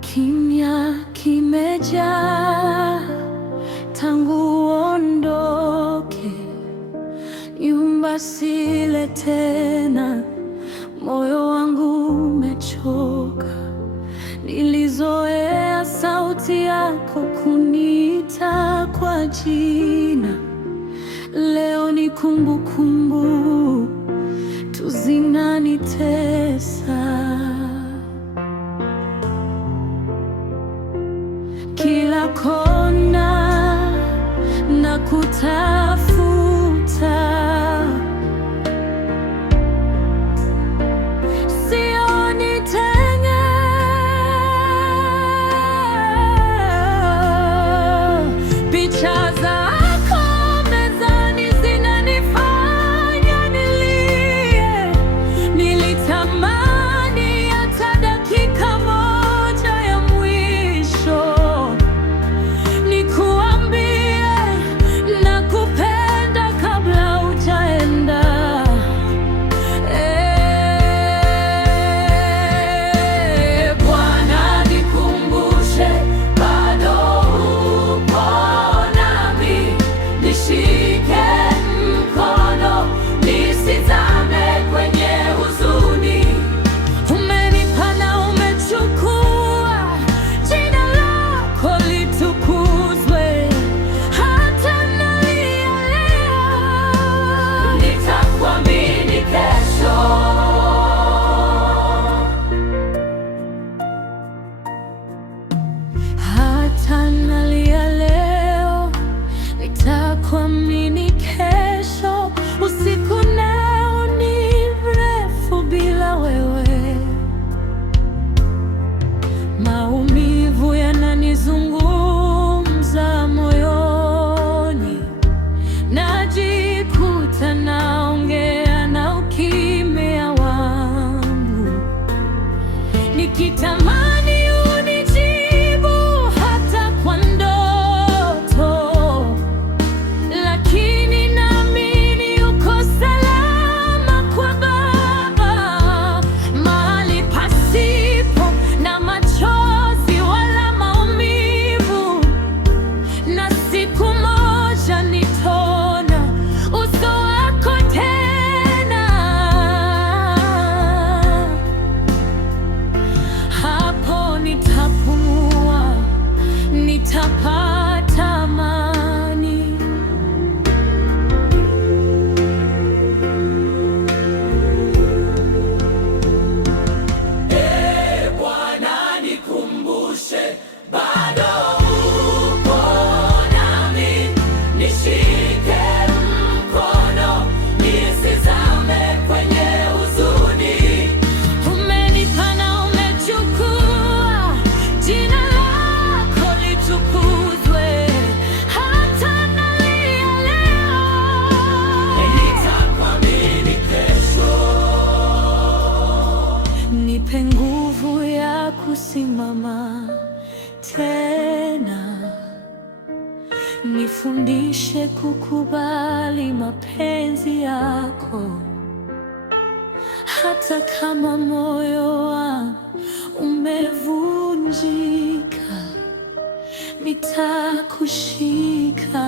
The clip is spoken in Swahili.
Kimya kimejaa tangu uondoke, nyumba sile tena, moyo wangu umechoka. Nilizoea sauti yako kuniita kwa jina, leo ni kumbukumbu tu zinanitesa. Kila kona na kutafuta, sioni tena. Picha zako mezani zinanifanya nilie. Nilitamani hata dakika moja ya mwisho nalia leo, nitakuamini kesho. Usiku nao ni mrefu bila wewe, maumivu yananizungumza moyoni, najikuta naongea na ukimya wangu, nikitamani nitapata amani. Bwana nikumbushe, bado upo nami, nishike mkono nisizame kwenye huzuni. Umenipa na umechukua, jina tukuzwe, hata nalia leo, nitakuamini kesho. Nipe nguvu ya kusimama tena, nifundishe kukubali mapenzi yako, hata kama moyo wangu umevunjika, nitakushika.